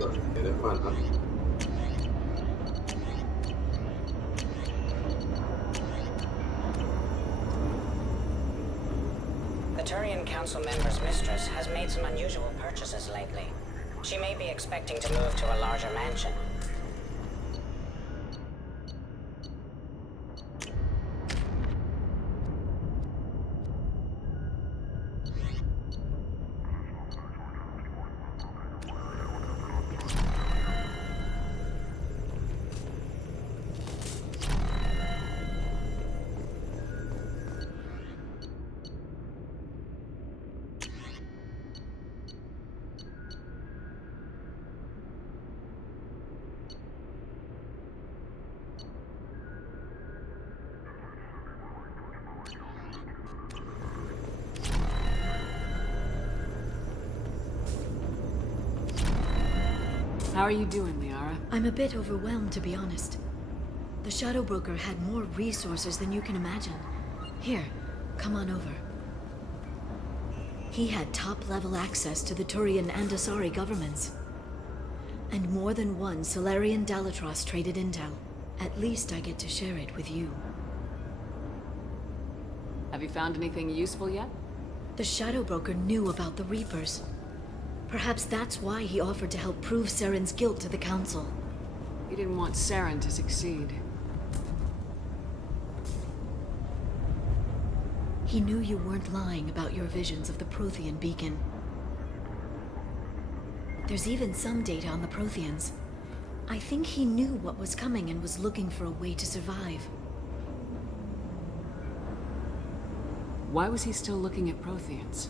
ก่อนเดี๋ยวได้ฟังครับ The Turian Council member's mistress has made some unusual purchases lately. She may be expecting to move to a larger mansion. How are you doing, Liara? I'm a bit overwhelmed, to be honest. The Shadow Broker had more resources than you can imagine. Here, come on over. He had top-level access to the Turian and Asari governments. And more than one Solarian Dalatros traded intel. At least I get to share it with you. Have you found anything useful yet? The Shadow Broker knew about the Reapers. Perhaps that's why he offered to help prove Saren's guilt to the Council. He didn't want Saren to succeed. He knew you weren't lying about your visions of the Prothean beacon. There's even some data on the Protheans. I think he knew what was coming and was looking for a way to survive. Why was he still looking at Protheans?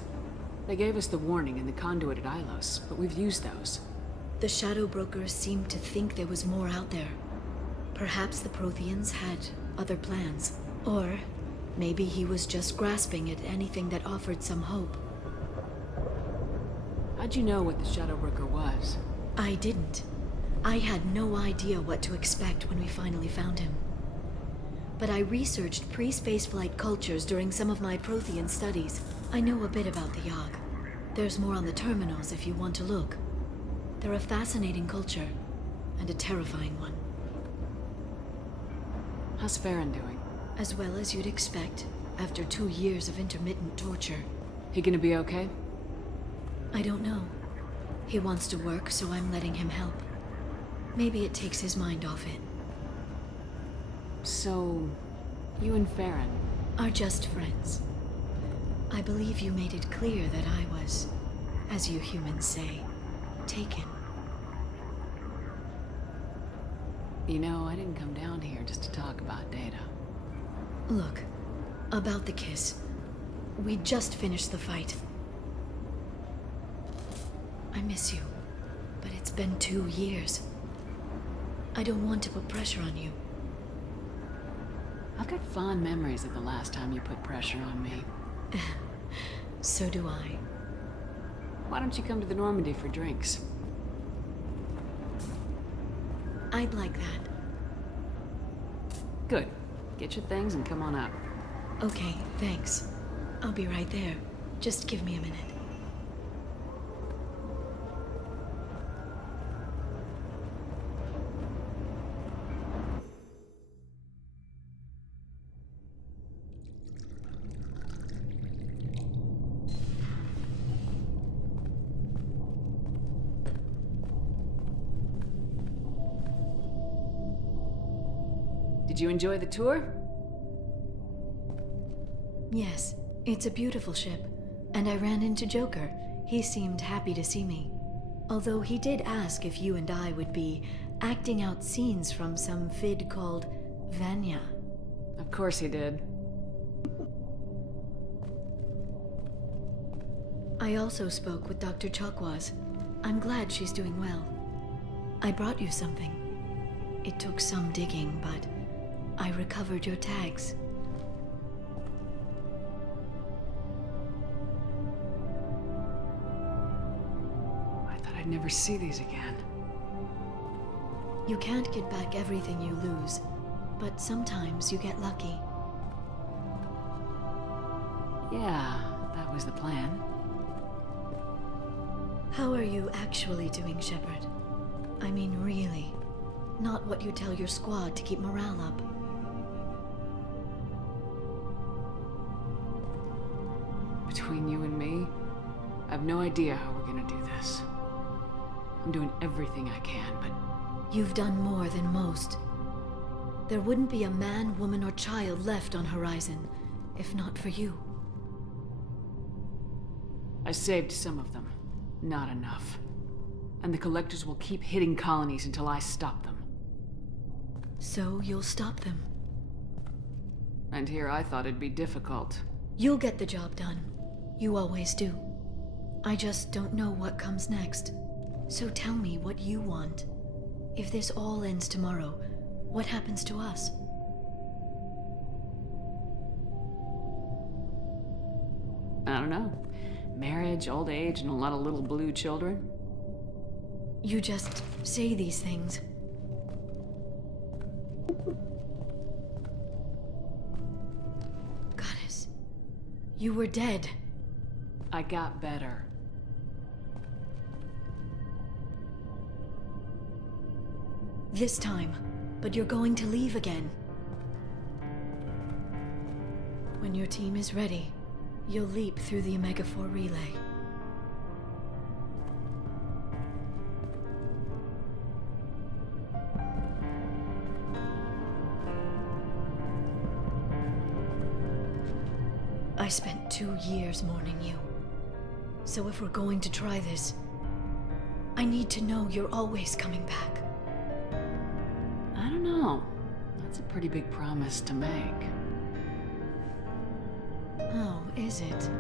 They gave us the warning in the conduit at Ilos, but we've used those. The Shadow Brokers seemed to think there was more out there. Perhaps the Protheans had other plans. Or maybe he was just grasping at anything that offered some hope. How'd you know what the Shadow Broker was? I didn't. I had no idea what to expect when we finally found him. But I researched pre-spaceflight cultures during some of my Prothean studies. I know a bit about the Yogg. There's more on the terminals if you want to look. They're a fascinating culture, and a terrifying one. How's Farron doing? As well as you'd expect, after 2 years of intermittent torture. He gonna be okay? I don't know. He wants to work, so I'm letting him help. Maybe it takes his mind off it. So, you and Farron? Are just friends. I believe you made it clear that I was, as you humans say, taken. You know, I didn't come down here just to talk about Data. Look, about the kiss. We just finished the fight. I miss you, but it's been 2 years. I don't want to put pressure on you. I've got fond memories of the last time you put pressure on me. So do I. Why don't you come to the Normandy for drinks? I'd like that. Good. Get your things and come on up. Okay, thanks. I'll be right there. Just give me a minute. Did you enjoy the tour? Yes, it's a beautiful ship. And I ran into Joker. He seemed happy to see me. Although he did ask if you and I would be acting out scenes from some vid called Vanya. Of course he did. I also spoke with Dr. Chakwas. I'm glad she's doing well. I brought you something. It took some digging, but I recovered your tags. I thought I'd never see these again. You can't get back everything you lose, but sometimes you get lucky. Yeah, that was the plan. How are you actually doing, Shepard? I mean, really. Not what you tell your squad to keep morale up. Between you and me, I have no idea how we're gonna do this. I'm doing everything I can, but You've done more than most. There wouldn't be a man, woman, or child left on Horizon, if not for you. I saved some of them. Not enough. And the Collectors will keep hitting colonies until I stop them. So you'll stop them. And here I thought it'd be difficult. You'll get the job done. You always do. I just don't know what comes next. So tell me what you want. If this all ends tomorrow, what happens to us? I don't know. Marriage, old age, and a lot of little blue children? You just say these things. Goddess, you were dead. I got better. This time, but you're going to leave again. When your team is ready, you'll leap through the Omega-4 relay. I spent 2 years mourning you. So if we're going to try this, I need to know you're always coming back. I don't know. That's a pretty big promise to make. Oh, is it?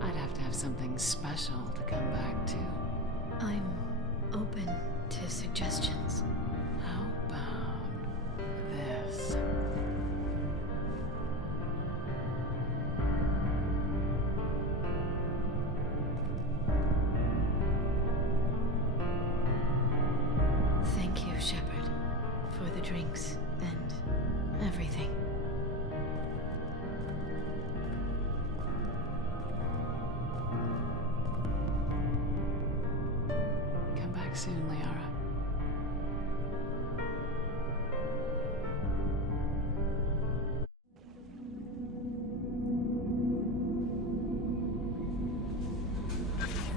I'd have to have something special to come back to. I'm open to suggestions. How about this? Thank you, Shepard, for the drinks and everything. Come back soon, Liara.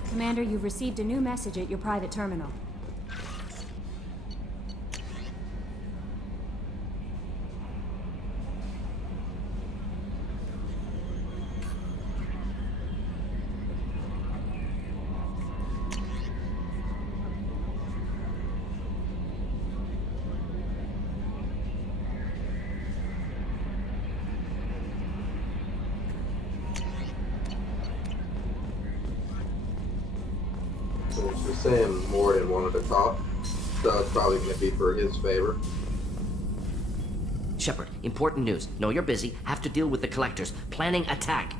Commander, you've received a new message at your private terminal. She's saying Morden wanted to talk, so it's probably going to be for his favor. Shepard, important news. Know you're busy. Have to deal with the Collectors. Planning attack.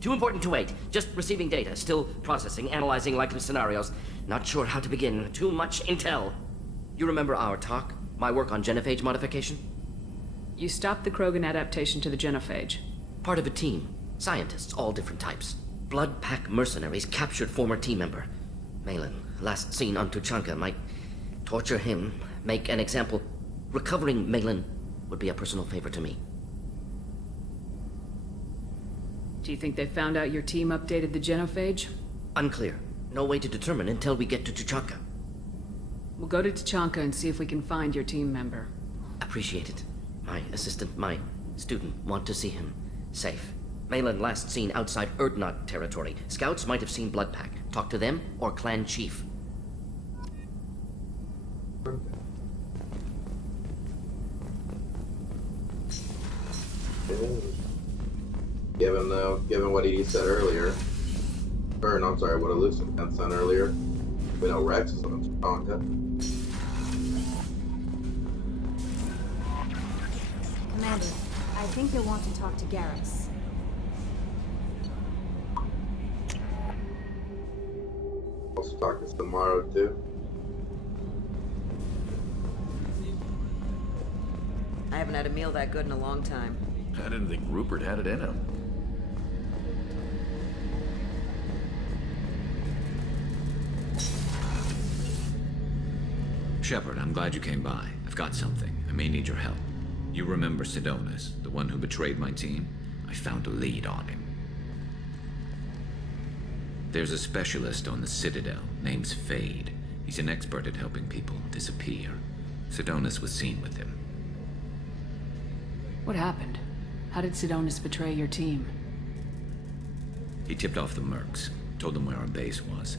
Too important to wait. Just receiving data. Still processing, analyzing likely scenarios. Not sure how to begin. Too much intel. You remember our talk? My work on genophage modification? You stopped the Krogan adaptation to the genophage. Part of a team. Scientists, all different types. Blood Pack mercenaries captured former team member. Malin, last seen on Tuchanka, might torture him, make an example. Recovering Malin would be a personal favor to me. Do you think they found out your team updated the genophage? Unclear. No way to determine until we get to Tuchanka. We'll go to Tuchanka and see if we can find your team member. Appreciate it. My assistant, my student, want to see him safe. Malin last seen outside Urdnot territory. Scouts might have seen Bloodpack. Talk to them or clan chief. Given what he said earlier, or no, I'm sorry, what Elusive had said earlier, we know Rex is on Tonka. Commander, I think you'll want to talk to Garrus. Also talk to tomorrow too. I haven't had a meal that good in a long time. I didn't think Rupert had it in him. Shepard, I'm glad you came by. I've got something. I may need your help. You remember Sidonis, the one who betrayed my team? I found a lead on him. There's a specialist on the Citadel, name's Fade. He's an expert at helping people disappear. Sidonis was seen with him. What happened? How did Sidonis betray your team? He tipped off the Mercs, told them where our base was.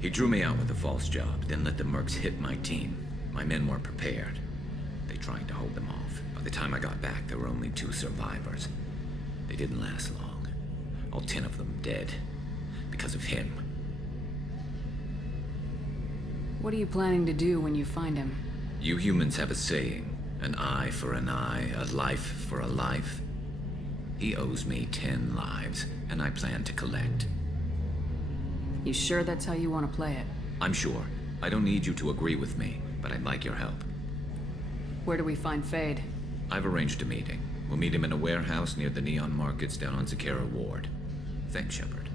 He drew me out with a false job, then let the Mercs hit my team. My men weren't prepared. They tried to hold them off. By the time I got back, there were only 2 survivors. They didn't last long. All 10 of them dead. Because of him. What are you planning to do when you find him? You humans have a saying, an eye for an eye, a life for a life. He owes me 10 lives, and I plan to collect. You sure that's how you want to play it? I'm sure. I don't need you to agree with me, but I'd like your help. Where do we find Fade? I've arranged a meeting. We'll meet him in a warehouse near the Neon Markets down on Zakera Ward. Thanks, Shepard.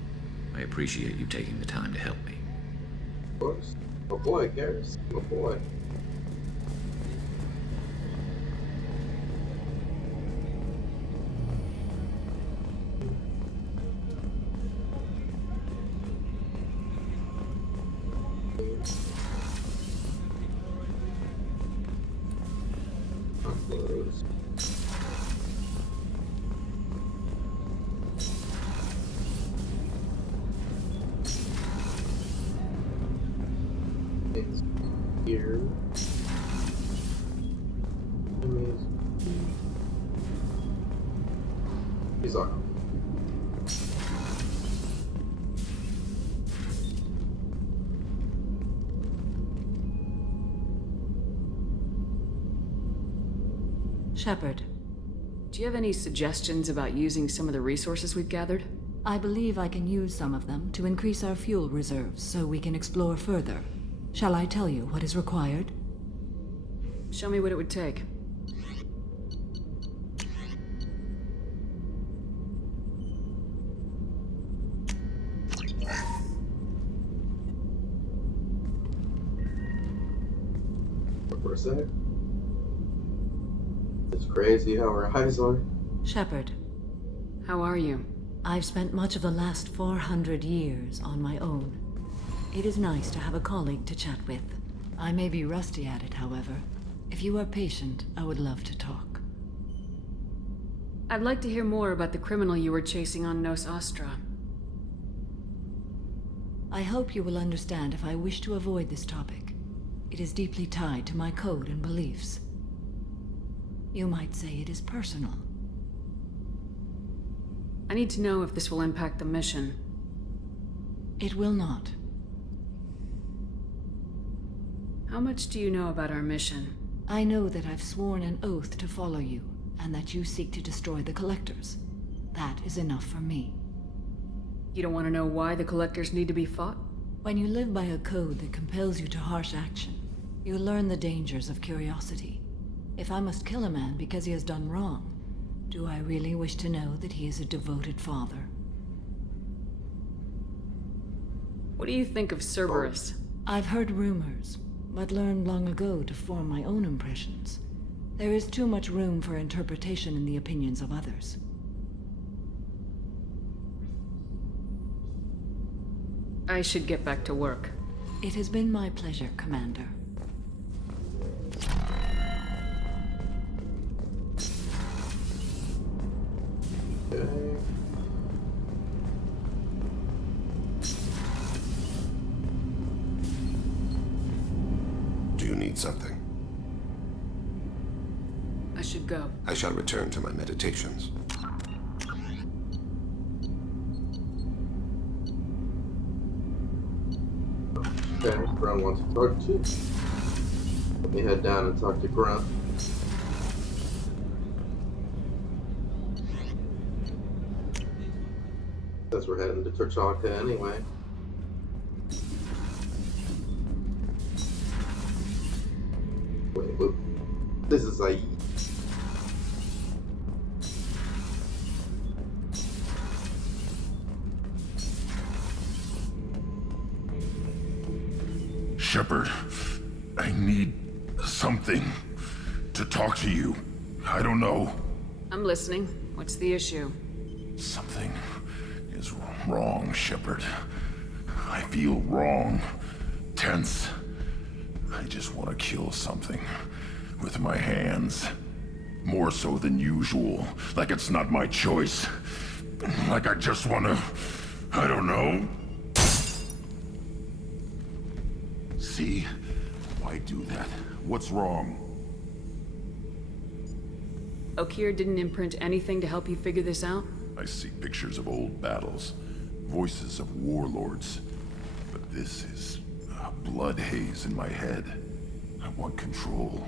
I appreciate you taking the time to help me. Of course. My boy, Garrus. My boy. Close. It's here. He's on. Shepard, Do you have any suggestions about using some of the resources we've gathered? I believe I can use some of them to increase our fuel reserves so we can explore further. Shall I tell you what is required? Show me what it would take. For a sec. It's crazy how our eyes are. Shepard, How are you? I've spent much of the last 400 years on my own. It is nice to have a colleague to chat with. I may be rusty at it, however. If you are patient, I would love to talk. I'd like to hear more about the criminal you were chasing on Nos Astra. I hope you will understand if I wish to avoid this topic. It is deeply tied to my code and beliefs. You might say it is personal. I need to know if this will impact the mission. It will not. How much do you know about our mission? I know that I've sworn an oath to follow you, and that you seek to destroy the Collectors. That is enough for me. You don't want to know why the Collectors need to be fought? When you live by a code that compels you to harsh action, you learn the dangers of curiosity. If I must kill a man because he has done wrong, do I really wish to know that he is a devoted father? What do you think of Cerberus? I've heard rumors, but learned long ago to form my own impressions. There is too much room for interpretation in the opinions of others. I should get back to work. It has been my pleasure, Commander. Okay. Do you need something? I should go. I shall return to my meditations. Okay, Grunt wants to talk to you. Let me head down and talk to Grunt. Since we're heading to Tuchanka anyway. Wait, look. This is Saeed. Shepard, I need something to talk to you. I don't know. I'm listening. What's the issue? Something is wrong, Shepard. I feel wrong. Tense. I just want to kill something. With my hands. More so than usual. Like it's not my choice. Like I just want to... I don't know. See? Why do that? What's wrong? Okeer didn't imprint anything to help you figure this out? I see pictures of old battles. Voices of warlords. But this is a blood haze in my head. I want control.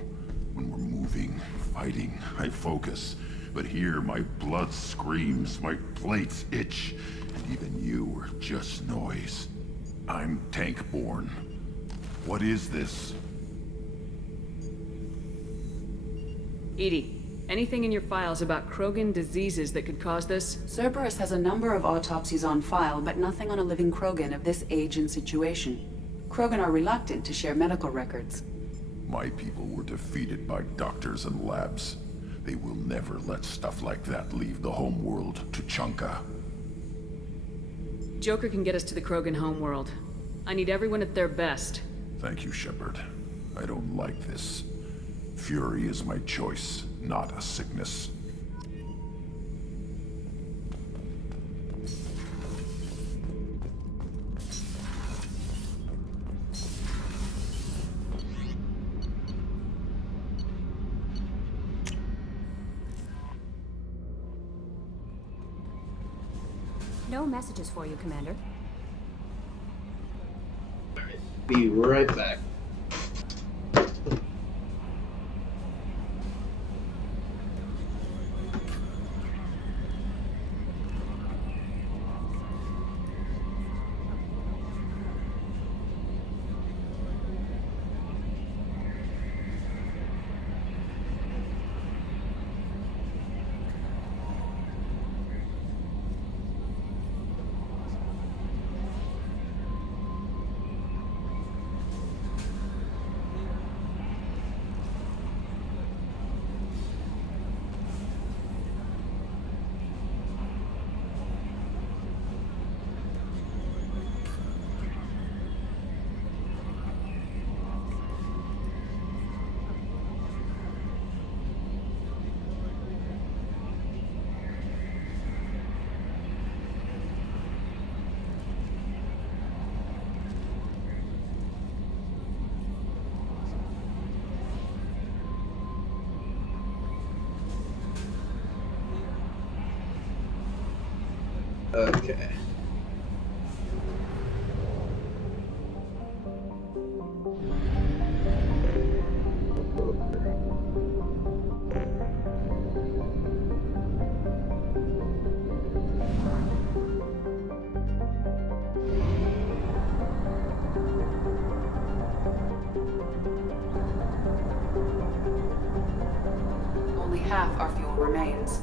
When we're moving, fighting, I focus. But here, my blood screams, my plates itch, and even you are just noise. I'm tank-born. What is this? EDI, anything in your files about Krogan diseases that could cause this? Cerberus has a number of autopsies on file, but nothing on a living Krogan of this age and situation. Krogan are reluctant to share medical records. My people were defeated by doctors and labs. They will never let stuff like that leave the homeworld to Chunka. Joker can get us to the Krogan homeworld. I need everyone at their best. Thank you, Shepard. I don't like this. Fury is my choice, not a sickness. No messages for you, Commander. Be right back. Okay. Only half our fuel remains.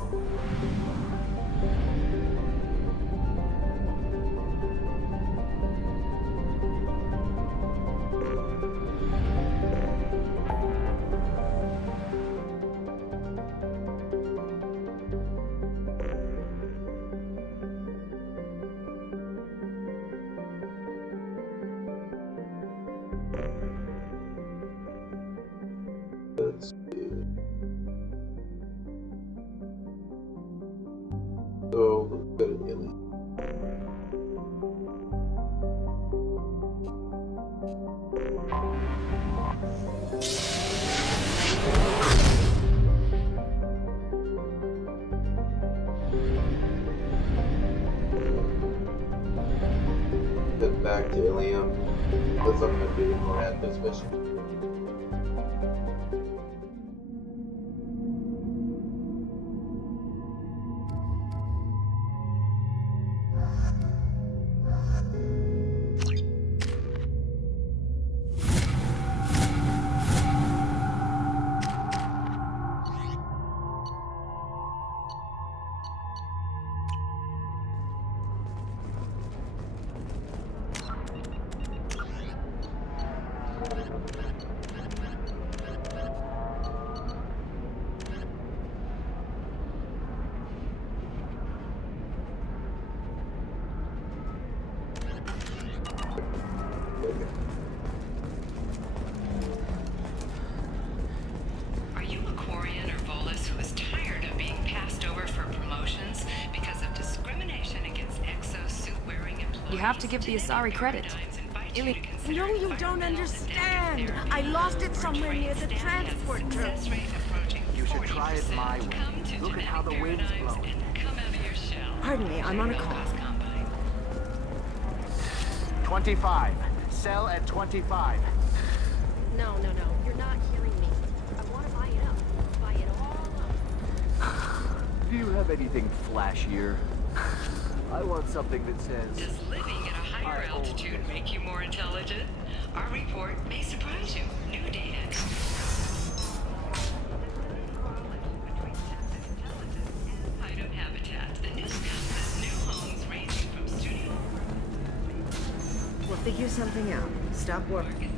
Let's see. So, let's go to Illy. Head back to Ilium, because I'm going to do more at this mission. have to give the Asari credit. No, you don't understand. I lost it somewhere near the transport terminal. You should try it my way. Look at how the wind's blowing. Pardon me, I'm on a call. 25. Sell at 25. No, you're not hearing me. I want to buy it up. Buy it all up. Do you have anything flashier? I want something that says... Does living at a higher altitude make you more intelligent? Our report may surprise you. New data. Item habitat. The new scout new homes ranging from studio... We'll figure something out. Stop working.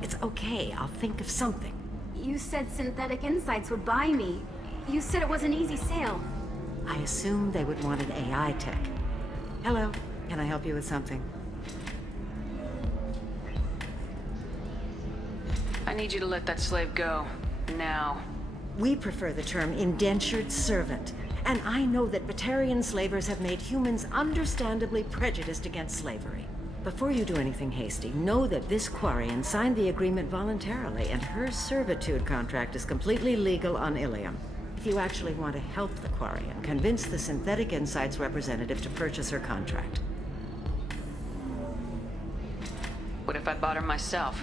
It's okay. I'll think of something. You said Synthetic Insights would buy me. You said it was an easy sale. I assumed they would want an AI tech. Hello. Can I help you with something? I need you to let that slave go. Now. We prefer the term indentured servant. And I know that Batarian slavers have made humans understandably prejudiced against slavery. Before you do anything hasty, know that this Quarian signed the agreement voluntarily, and her servitude contract is completely legal on Ilium. If you actually want to help the Quarian, convince the Synthetic Insights representative to purchase her contract. What if I bought her myself?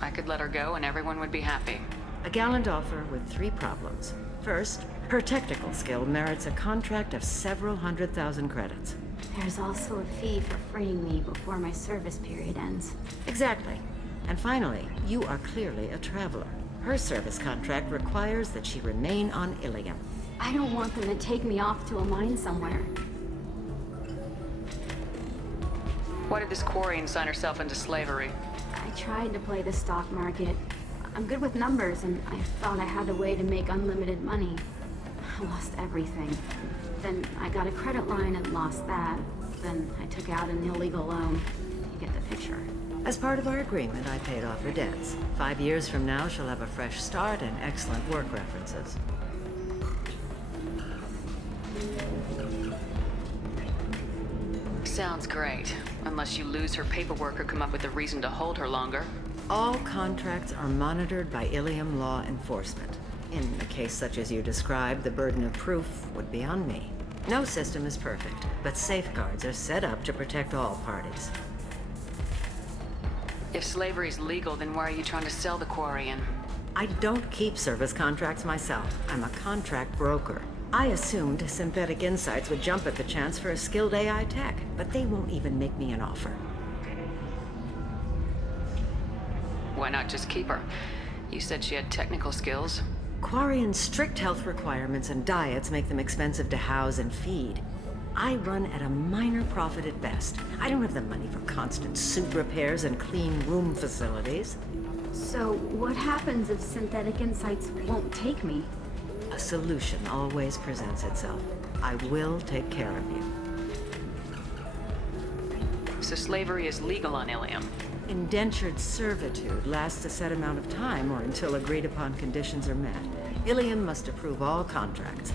I could let her go and everyone would be happy. A gallant offer with 3 problems. First, her technical skill merits a contract of several 100,000 credits. There's also a fee for freeing me before my service period ends. Exactly. And finally, you are clearly a traveler. Her service contract requires that she remain on Ilium. I don't want them to take me off to a mine somewhere. Why did this Quarian sign herself into slavery? I tried to play the stock market. I'm good with numbers, and I thought I had a way to make unlimited money. I lost everything. Then I got a credit line and lost that. Then I took out an illegal loan. You get the picture. As part of our agreement, I paid off her debts. 5 years from now, she'll have a fresh start and excellent work references. Sounds great. Unless you lose her paperwork or come up with a reason to hold her longer. All contracts are monitored by Ilium law enforcement. In a case such as you described, the burden of proof would be on me. No system is perfect, but safeguards are set up to protect all parties. If slavery's legal, then why are you trying to sell the Quarian? I don't keep service contracts myself. I'm a contract broker. I assumed Synthetic Insights would jump at the chance for a skilled AI tech, but they won't even make me an offer. Why not just keep her? You said she had technical skills. Quarian's strict health requirements and diets make them expensive to house and feed. I run at a minor profit at best. I don't have the money for constant suit repairs and clean room facilities. So what happens if Synthetic Insights won't take me? A solution always presents itself. I will take care of you. So slavery is legal on Ilium. Indentured servitude lasts a set amount of time or until agreed upon conditions are met. Ilium must approve all contracts.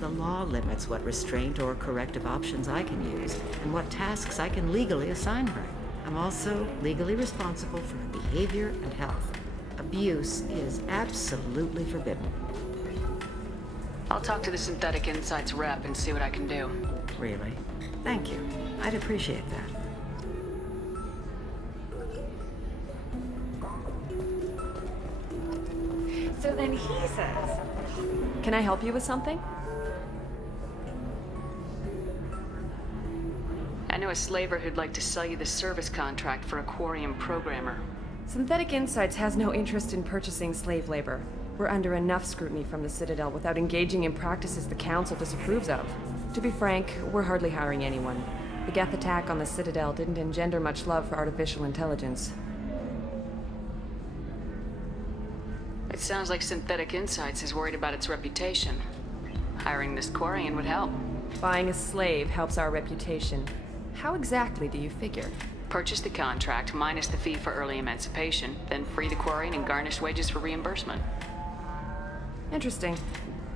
The law limits what restraint or corrective options I can use and what tasks I can legally assign her. I'm also legally responsible for her behavior and health. Abuse is absolutely forbidden. I'll talk to the Synthetic Insights rep and see what I can do. Really? Thank you. I'd appreciate that. So then he says, "Can I help you with something?" I know a slaver who'd like to sell you the service contract for a Quarian programmer. Synthetic Insights has no interest in purchasing slave labor. We're under enough scrutiny from the Citadel without engaging in practices the Council disapproves of. To be frank, we're hardly hiring anyone. The Geth attack on the Citadel didn't engender much love for artificial intelligence. It sounds like Synthetic Insights is worried about its reputation. Hiring this Quarian would help. Buying a slave helps our reputation. How exactly do you figure? Purchase the contract minus the fee for early emancipation, then free the Quarian and garnish wages for reimbursement. Interesting.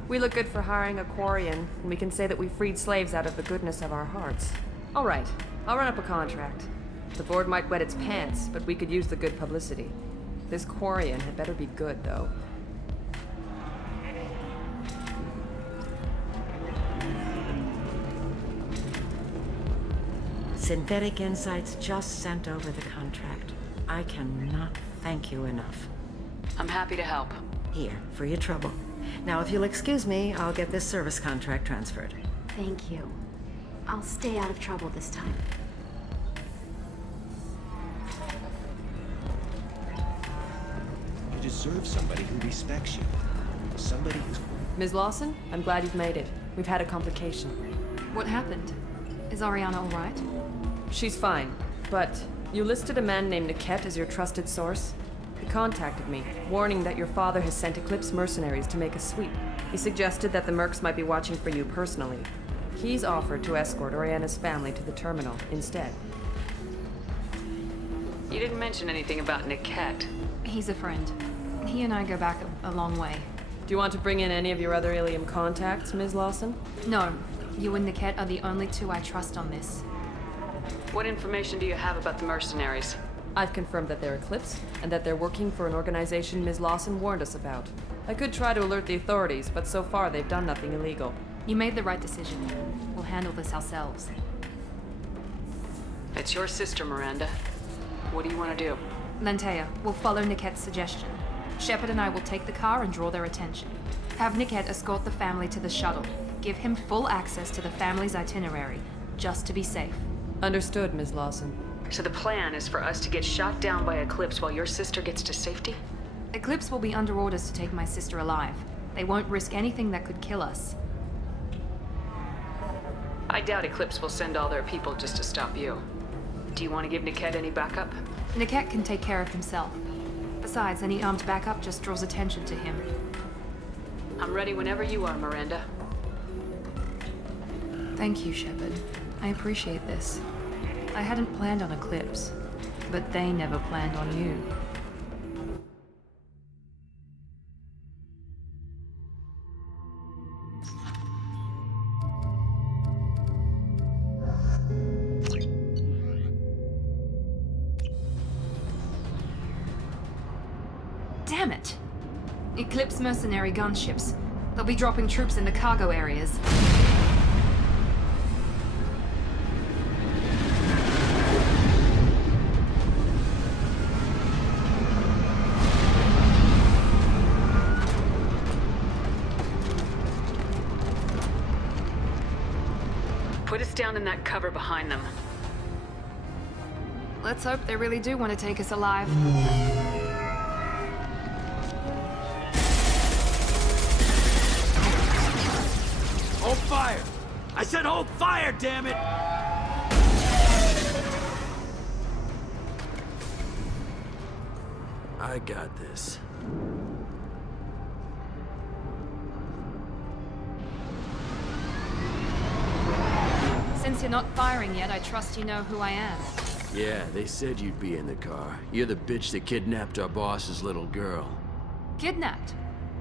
We look good for hiring a Quarian, and we can say that we freed slaves out of the goodness of our hearts. All right, I'll run up a contract. The board might wet its pants, but we could use the good publicity. This Quarian had better be good, though. Synthetic Insights just sent over the contract. I cannot thank you enough. I'm happy to help. Here, for your trouble. Now, if you'll excuse me, I'll get this service contract transferred. Thank you. I'll stay out of trouble this time. You deserve somebody who respects you. Somebody who's... Ms. Lawson, I'm glad you've made it. We've had a complication. What happened? Is Ariana all right? She's fine, but you listed a man named Niket as your trusted source. He contacted me, warning that your father has sent Eclipse mercenaries to make a sweep. He suggested that the Mercs might be watching for you personally. He's offered to escort Oriana's family to the terminal instead. You didn't mention anything about Niket. He's a friend. He and I go back a long way. Do you want to bring in any of your other Ilium contacts, Ms. Lawson? No. You and Niket are the only two I trust on this. What information do you have about the mercenaries? I've confirmed that they're Eclipse, and that they're working for an organization Ms. Lawson warned us about. I could try to alert the authorities, but so far they've done nothing illegal. You made the right decision. We'll handle this ourselves. It's your sister, Miranda. What do you want to do? Lantea, we'll follow Niket's suggestion. Shepard and I will take the car and draw their attention. Have Niket escort the family to the shuttle. Give him full access to the family's itinerary, just to be safe. Understood, Ms. Lawson. So the plan is for us to get shot down by Eclipse while your sister gets to safety? Eclipse will be under orders to take my sister alive. They won't risk anything that could kill us. I doubt Eclipse will send all their people just to stop you. Do you want to give Niket any backup? Niket can take care of himself. Besides, any armed backup just draws attention to him. I'm ready whenever you are, Miranda. Thank you, Shepard. I appreciate this. I hadn't planned on Eclipse, but they never planned on you. Damn it! Eclipse mercenary gunships. They'll be dropping troops in the cargo areas. Put us down in that cover behind them. Let's hope they really do want to take us alive. Hold fire! I said hold fire, damn it! I got this. Since you're not firing yet, I trust you know who I am. Yeah, they said you'd be in the car. You're the bitch that kidnapped our boss's little girl. Kidnapped?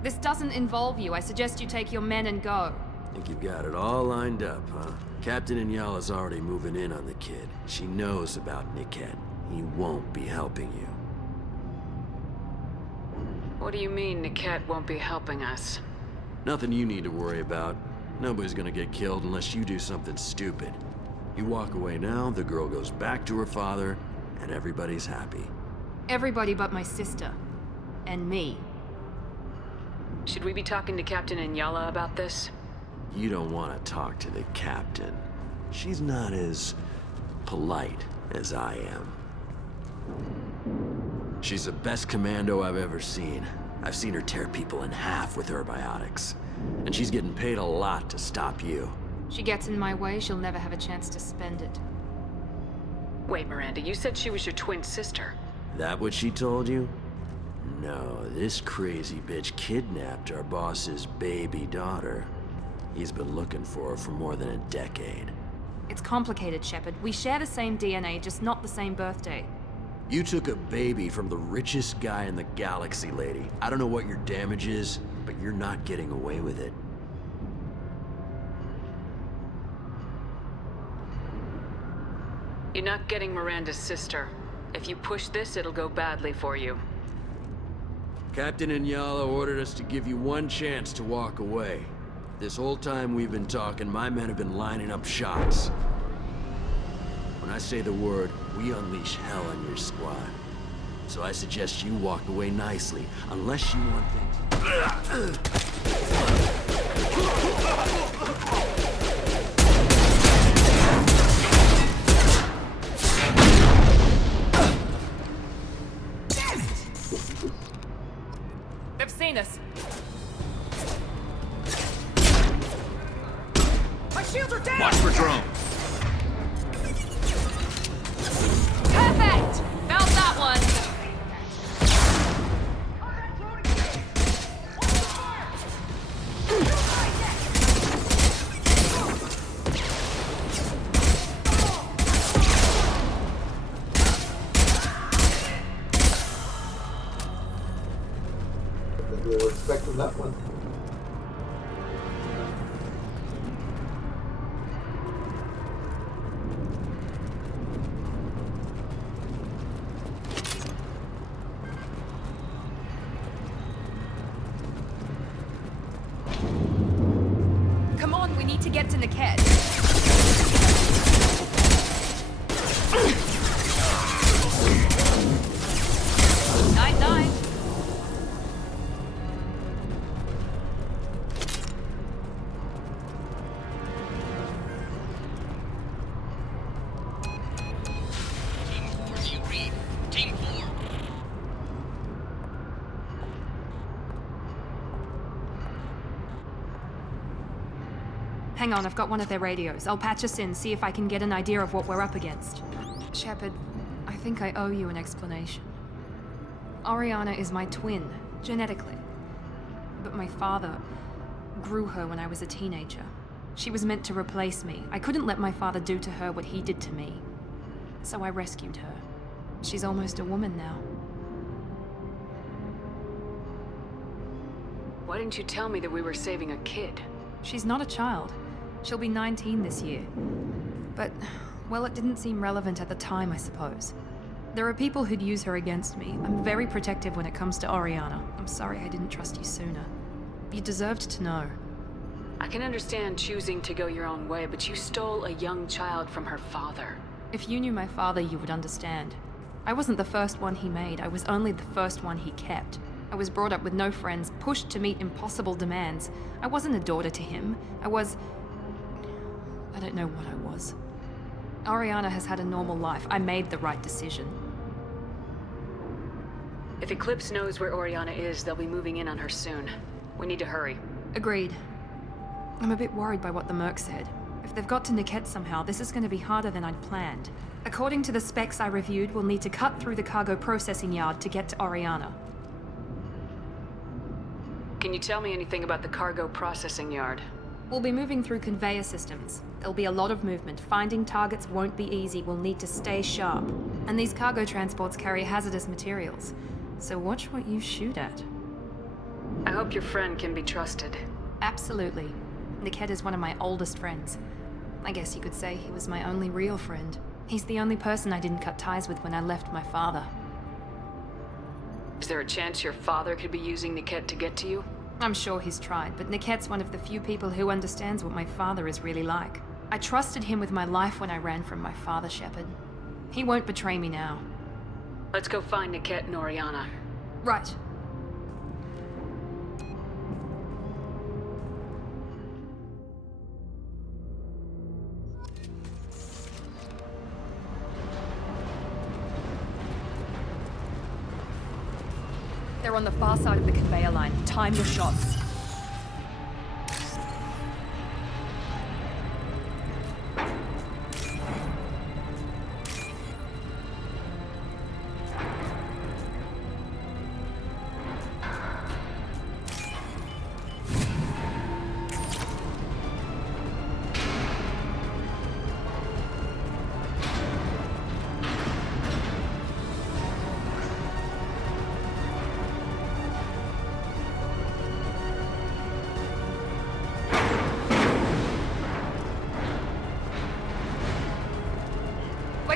This doesn't involve you. I suggest you take your men and go. Think you've got it all lined up, huh? Captain Inyala's already moving in on the kid. She knows about Niket. He won't be helping you. What do you mean Niket won't be helping us? Nothing you need to worry about. Nobody's gonna get killed unless you do something stupid. You walk away now, the girl goes back to her father, and everybody's happy. Everybody but my sister. And me. Should we be talking to Captain Inyala about this? You don't want to talk to the captain. She's not as polite as I am. She's the best commando I've ever seen. I've seen her tear people in half with her biotics. And she's getting paid a lot to stop you. She gets in my way, she'll never have a chance to spend it. Wait, Miranda, you said she was your twin sister. That what she told you? No, this crazy bitch kidnapped our boss's baby daughter. He's been looking for her for more than a decade. It's complicated, Shepard. We share the same DNA, just not the same birthday. You took a baby from the richest guy in the galaxy, lady. I don't know what your damage is, but you're not getting away with it. You're not getting Miranda's sister. If you push this, it'll go badly for you. Captain Inyala ordered us to give you one chance to walk away. This whole time we've been talking, my men have been lining up shots. When I say the word, we unleash hell on your squad. So I suggest you walk away nicely, unless you want things... They've seen us. My shields are down! Watch for drones. Perfect! Felt that one. We were expecting that one. Come on, we need to get to Niket. Night-night. Team 4. Hang on, I've got one of their radios. I'll patch us in, see if I can get an idea of what we're up against. Shepard, I think I owe you an explanation. Oriana is my twin, genetically. But my father grew her when I was a teenager. She was meant to replace me. I couldn't let my father do to her what he did to me. So I rescued her. She's almost a woman now. Why didn't you tell me that we were saving a kid? She's not a child. She'll be 19 this year. But, well, it didn't seem relevant at the time, I suppose. There are people who'd use her against me. I'm very protective when it comes to Oriana. I'm sorry I didn't trust you sooner. You deserved to know. I can understand choosing to go your own way, but you stole a young child from her father. If you knew my father, you would understand. I wasn't the first one he made. I was only the first one he kept. I was brought up with no friends, pushed to meet impossible demands. I wasn't a daughter to him. I don't know what I was. Oriana has had a normal life. I made the right decision. If Eclipse knows where Oriana is, they'll be moving in on her soon. We need to hurry. Agreed. I'm a bit worried by what the Merc said. If they've got to Niket somehow, this is going to be harder than I'd planned. According to the specs I reviewed, we'll need to cut through the cargo processing yard to get to Oriana. Can you tell me anything about the cargo processing yard? We'll be moving through conveyor systems. There'll be a lot of movement. Finding targets won't be easy. We'll need to stay sharp. And these cargo transports carry hazardous materials. So watch what you shoot at. I hope your friend can be trusted. Absolutely. Niket is one of my oldest friends. I guess you could say he was my only real friend. He's the only person I didn't cut ties with when I left my father. Is there a chance your father could be using Niket to get to you? I'm sure he's tried, but Niket's one of the few people who understands what my father is really like. I trusted him with my life when I ran from my father, Shepard. He won't betray me now. Let's go find Niket and Oriana. Right. They're on the far side of the conveyor line. Time your shots.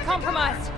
compromised.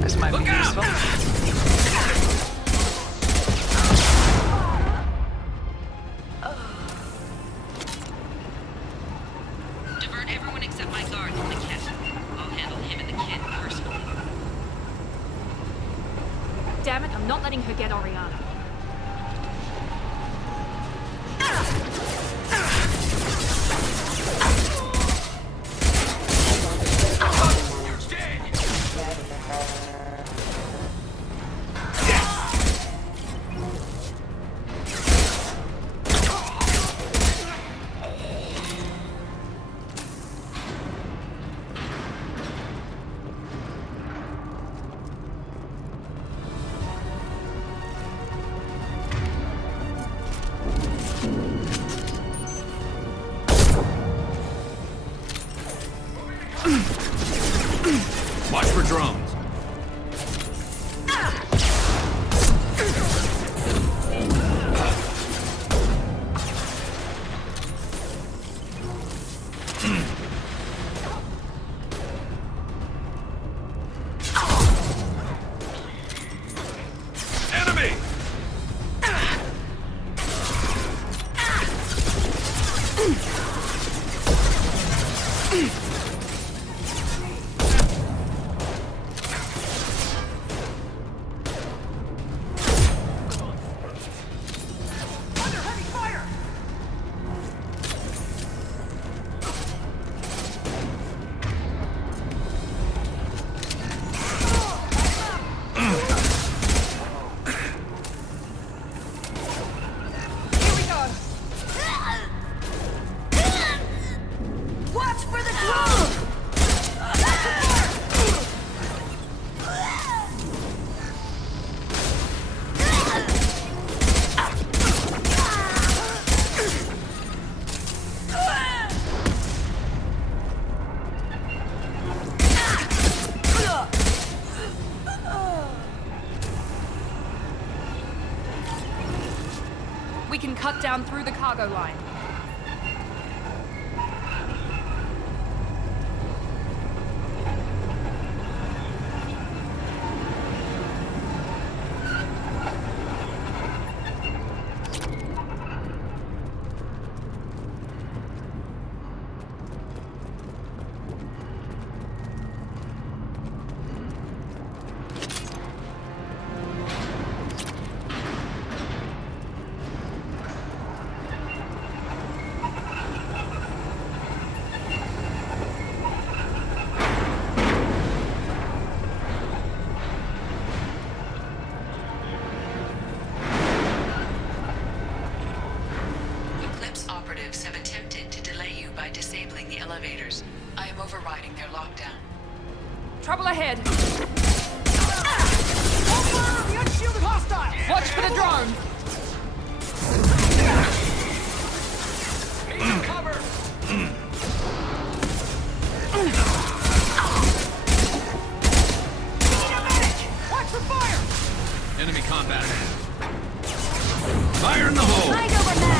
This might be useful. Divert everyone except my guard from the kit. I'll handle him and the kid personally. Damn it, I'm not letting her get Oriana. Watch for drones. Enemy! cut down through the cargo line. Trouble ahead. The unshielded hostile! Watch for the drone! Need cover! Need a medic! Watch for fire! Enemy combat. Fire in the hole! Flag over there!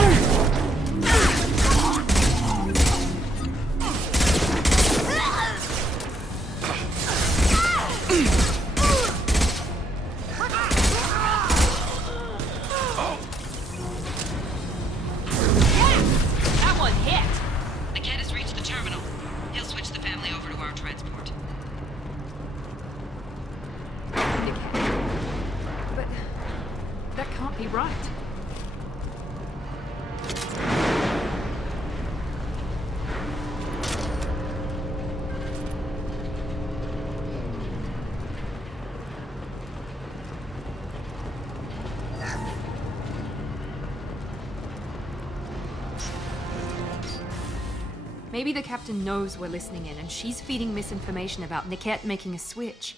Maybe the captain knows we're listening in, and she's feeding misinformation about Niket making a switch.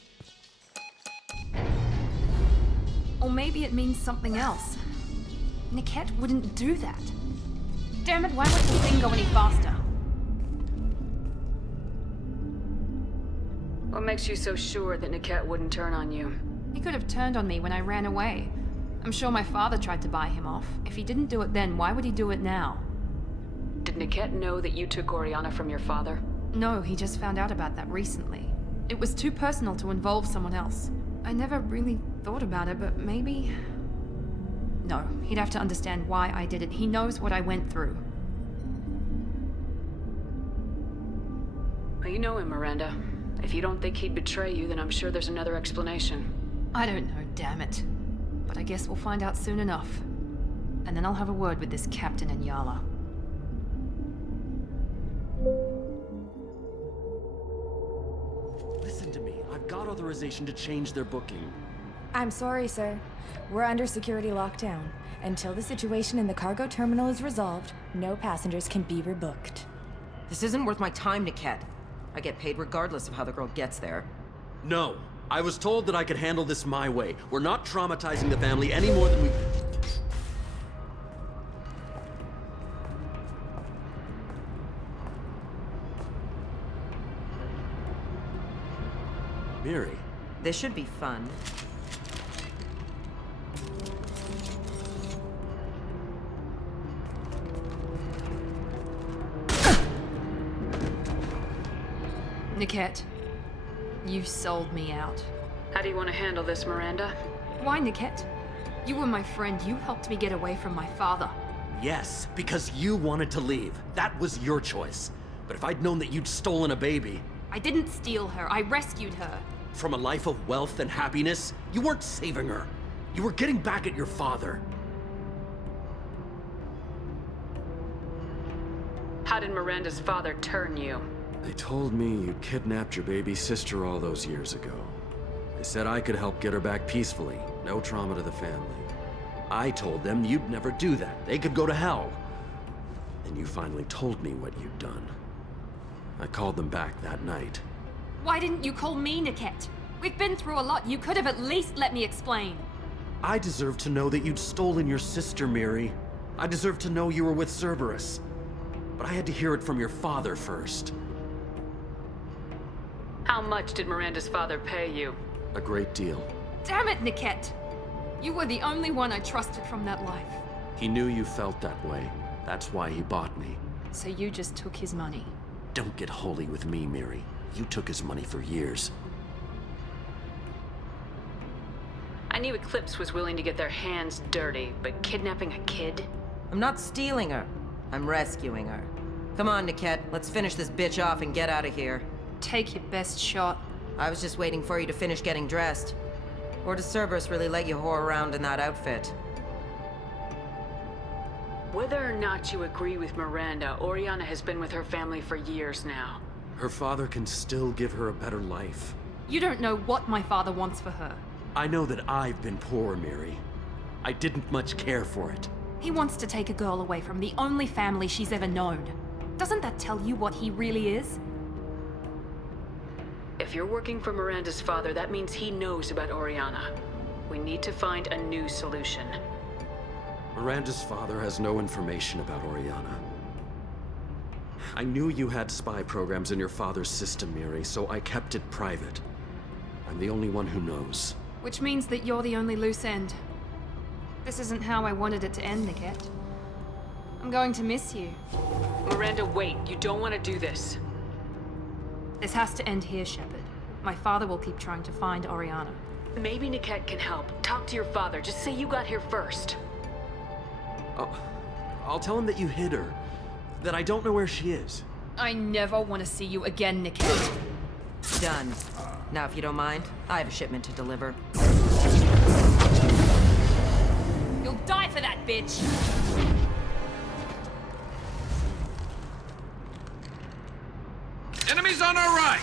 Or maybe it means something else. Niket wouldn't do that. Damn it, why won't the thing go any faster? What makes you so sure that Niket wouldn't turn on you? He could have turned on me when I ran away. I'm sure my father tried to buy him off. If he didn't do it then, why would he do it now? Did Niket know that you took Oriana from your father? No, he just found out about that recently. It was too personal to involve someone else. I never really thought about it, but maybe... No, he'd have to understand why I did it. He knows what I went through. Well, you know him, Miranda. If you don't think he'd betray you, then I'm sure there's another explanation. I don't know, damn it. But I guess we'll find out soon enough. And then I'll have a word with this captain in Yala. Listen to me. I've got authorization to change their booking. I'm sorry, sir. We're under security lockdown. Until the situation in the cargo terminal is resolved, no passengers can be rebooked. This isn't worth my time, Niket. I get paid regardless of how the girl gets there. No. I was told that I could handle this my way. We're not traumatizing the family any more than we... Miri. This should be fun. Niket, you sold me out. How do you want to handle this, Miranda? Why, Niket? You were my friend. You helped me get away from my father. Yes, because you wanted to leave. That was your choice. But if I'd known that you'd stolen a baby... I didn't steal her. I rescued her. From a life of wealth and happiness, you weren't saving her. You were getting back at your father. How did Miranda's father turn you? They told me you kidnapped your baby sister all those years ago. They said I could help get her back peacefully. No trauma to the family. I told them you'd never do that. They could go to hell. And you finally told me what you'd done. I called them back that night. Why didn't you call me, Niket? We've been through a lot. You could have at least let me explain. I deserve to know that you'd stolen your sister, Miri. I deserve to know you were with Cerberus. But I had to hear it from your father first. How much did Miranda's father pay you? A great deal. Damn it, Niket! You were the only one I trusted from that life. He knew you felt that way. That's why he bought me. So you just took his money? Don't get holy with me, Miri. You took his money for years. I knew Eclipse was willing to get their hands dirty, but kidnapping a kid? I'm not stealing her. I'm rescuing her. Come on, Niket. Let's finish this bitch off and get out of here. Take your best shot. I was just waiting for you to finish getting dressed. Or does Cerberus really let you whore around in that outfit? Whether or not you agree with Miranda, Oriana has been with her family for years now. Her father can still give her a better life. You don't know what my father wants for her. I know that I've been poor, Miri. I didn't much care for it. He wants to take a girl away from the only family she's ever known. Doesn't that tell you what he really is? If you're working for Miranda's father, that means he knows about Oriana. We need to find a new solution. Miranda's father has no information about Oriana. I knew you had spy programs in your father's system, Miri, so I kept it private. I'm the only one who knows. Which means that you're the only loose end. This isn't how I wanted it to end, Niket. I'm going to miss you. Miranda, wait. You don't want to do this. This has to end here, Shepard. My father will keep trying to find Oriana. Maybe Niket can help. Talk to your father. Just say you got here first. I'll tell him that you hid her. That I don't know where she is. I never want to see you again, Niket. Done. Now, if you don't mind, I have a shipment to deliver. You'll die for that, bitch! Enemies on our right!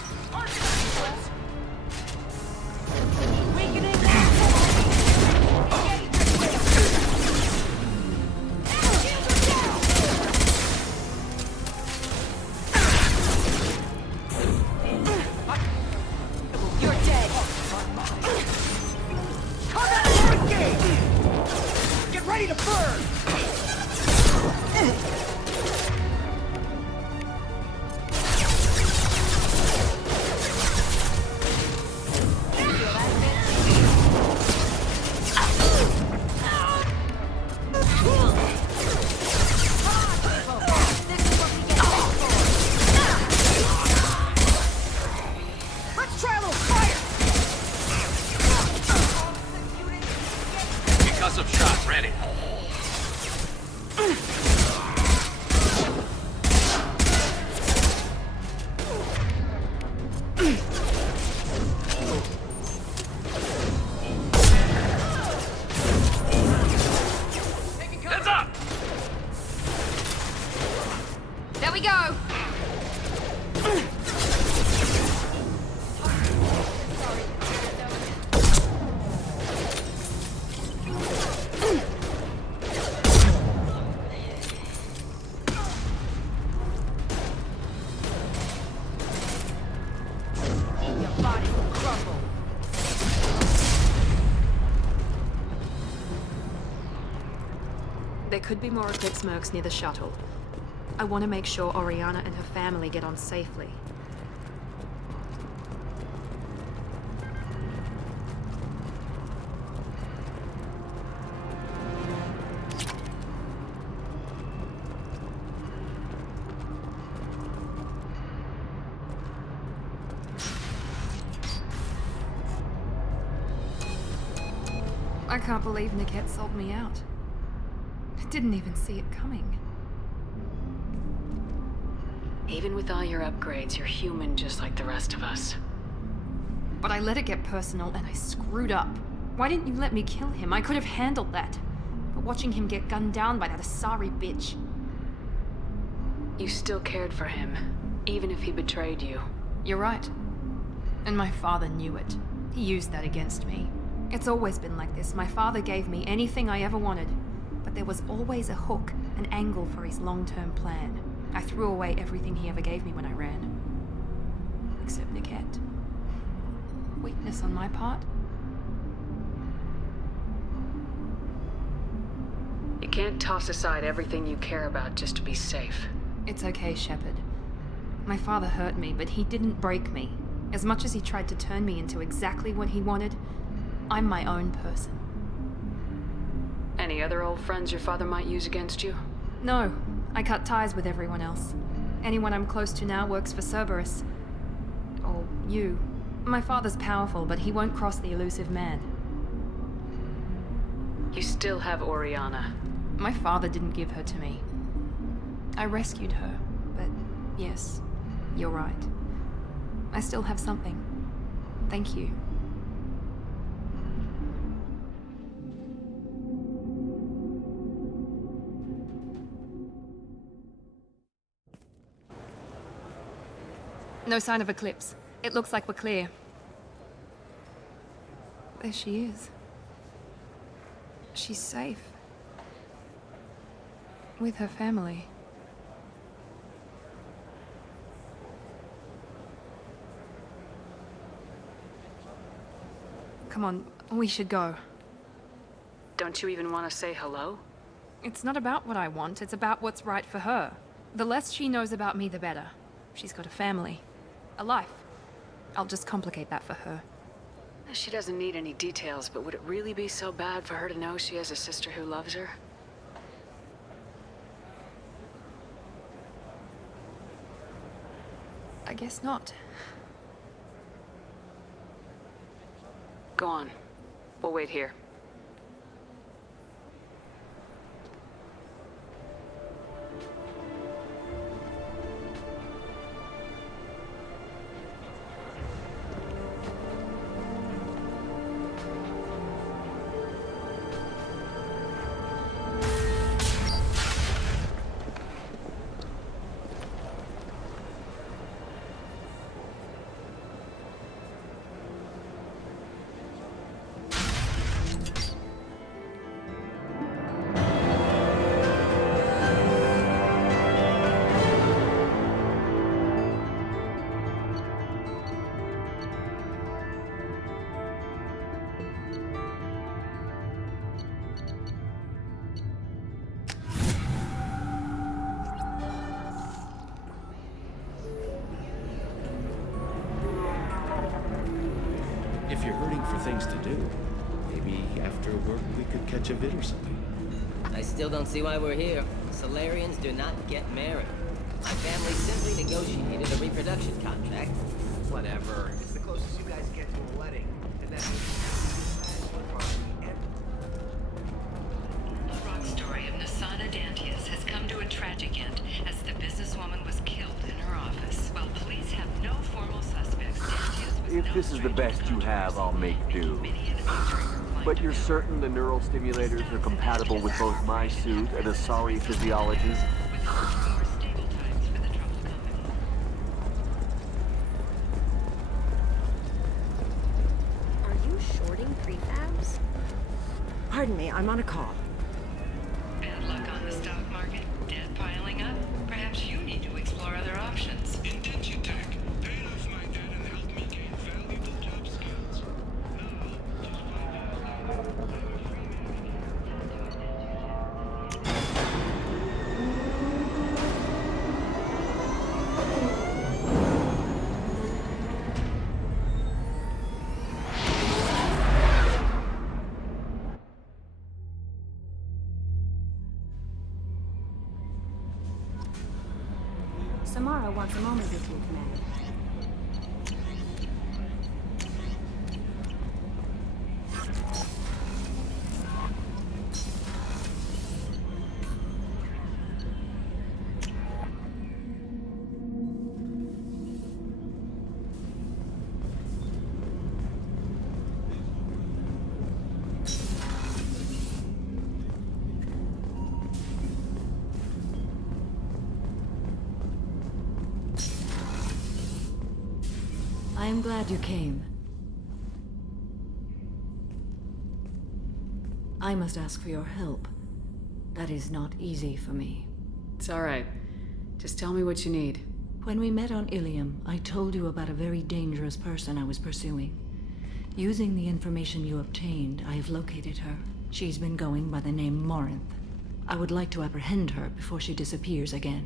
You're dead. Combat engage! Get ready to burn! There could be more Eclipse mercs near the shuttle. I want to make sure Oriana and her family get on safely. I can't believe Niket sold me out. I didn't even see it coming. Even with all your upgrades, you're human just like the rest of us. But I let it get personal and I screwed up. Why didn't you let me kill him? I could have handled that. But watching him get gunned down by that Asari bitch. You still cared for him, even if he betrayed you. You're right. And my father knew it. He used that against me. It's always been like this. My father gave me anything I ever wanted. But there was always a hook, an angle for his long-term plan. I threw away everything he ever gave me when I ran. Except Niket. Weakness on my part? You can't toss aside everything you care about just to be safe. It's okay, Shepard. My father hurt me, but he didn't break me. As much as he tried to turn me into exactly what he wanted, I'm my own person. Any other old friends your father might use against you? No, I cut ties with everyone else. Anyone I'm close to now works for Cerberus. Or you. My father's powerful, but he won't cross the elusive man. You still have Oriana. My father didn't give her to me. I rescued her, but yes, you're right. I still have something. Thank you. No sign of Eclipse. It looks like we're clear. There she is. She's safe. With her family. Come on, we should go. Don't you even want to say hello? It's not about what I want, it's about what's right for her. The less she knows about me, the better. She's got a family. A life. I'll just complicate that for her. She doesn't need any details, but would it really be so bad for her to know she has a sister who loves her? I guess not. Go on. We'll wait here. If you're hurting for things to do, maybe after work we could catch a vid or something. I still don't see why we're here. Solarians do not get married. My family simply negotiated a reproduction contract. Whatever. It's the closest you guys get to a wedding. And then... The rock story of Nasana Dantius has come to a tragic end as the businesswoman was killed in her office. While police have no formal suspects, Dantius was If this is the best you have, I'll make do. But you're certain the neural stimulators are compatible with both my suit and Asari physiology? Are you shorting prefabs? Pardon me, I'm on a call. Bad luck on the stock market, debt piling up. Perhaps you need to explore other options. Intensitech. Paid off my debt and helped me gain valuable job skills. Samara wants a moment with you, Commander. I am glad you came. I must ask for your help. That is not easy for me. It's all right. Just tell me what you need. When we met on Ilium, I told you about a very dangerous person I was pursuing. Using the information you obtained, I have located her. She's been going by the name Morinth. I would like to apprehend her before she disappears again.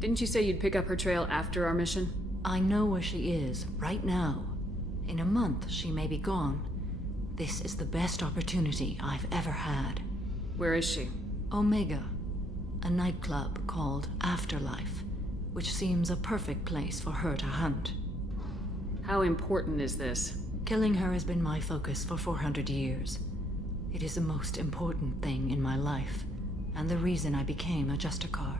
Didn't you say you'd pick up her trail after our mission? I know where she is, right now. In a month, she may be gone. This is the best opportunity I've ever had. Where is she? Omega, a nightclub called Afterlife, which seems a perfect place for her to hunt. How important is this? Killing her has been my focus for 400 years. It is the most important thing in my life, and the reason I became a Justicar.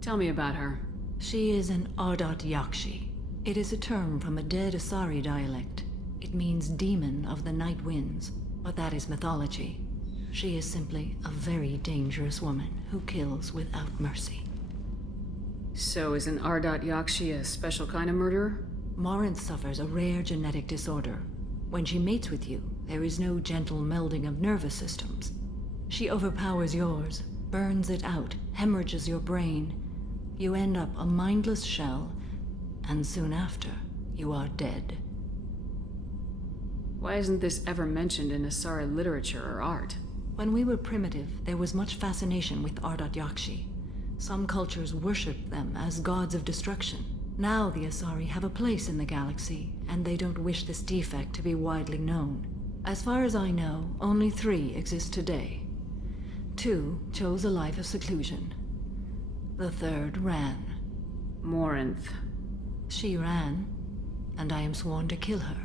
Tell me about her. She is an Ardat Yakshi. It is a term from a dead Asari dialect. It means demon of the night winds, but that is mythology. She is simply a very dangerous woman who kills without mercy. So is an Ardat Yakshi a special kind of murderer? Morinth suffers a rare genetic disorder. When she mates with you, there is no gentle melding of nervous systems. She overpowers yours, burns it out, hemorrhages your brain. You end up a mindless shell, and soon after, you are dead. Why isn't this ever mentioned in Asari literature or art? When we were primitive, there was much fascination with Ardat Yakshi. Some cultures worshipped them as gods of destruction. Now the Asari have a place in the galaxy, and they don't wish this defect to be widely known. As far as I know, only 3 exist today. 2 chose a life of seclusion. The 3rd ran. Morinth. She ran, and I am sworn to kill her.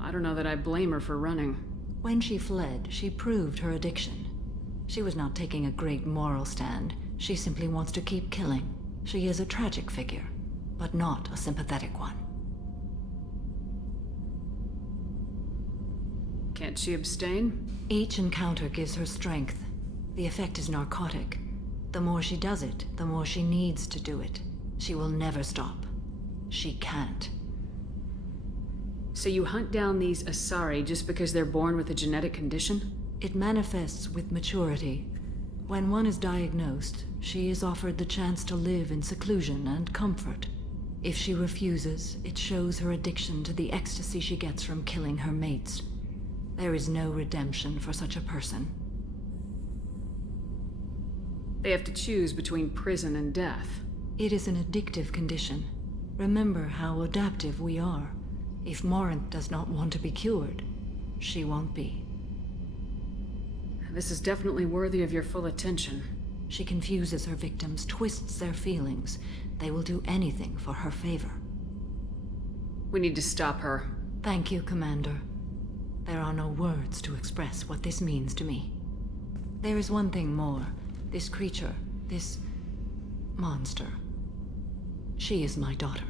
I don't know that I blame her for running. When she fled, she proved her addiction. She was not taking a great moral stand. She simply wants to keep killing. She is a tragic figure, but not a sympathetic one. Can't she abstain? Each encounter gives her strength. The effect is narcotic. The more she does it, the more she needs to do it. She will never stop. She can't. So you hunt down these Asari just because they're born with a genetic condition? It manifests with maturity. When one is diagnosed, she is offered the chance to live in seclusion and comfort. If she refuses, it shows her addiction to the ecstasy she gets from killing her mates. There is no redemption for such a person. They have to choose between prison and death. It is an addictive condition. Remember how adaptive we are. If Morinth does not want to be cured, she won't be. This is definitely worthy of your full attention. She confuses her victims, twists their feelings. They will do anything for her favor. We need to stop her. Thank you, Commander. There are no words to express what this means to me. There is one thing more. This creature, this monster. She is my daughter.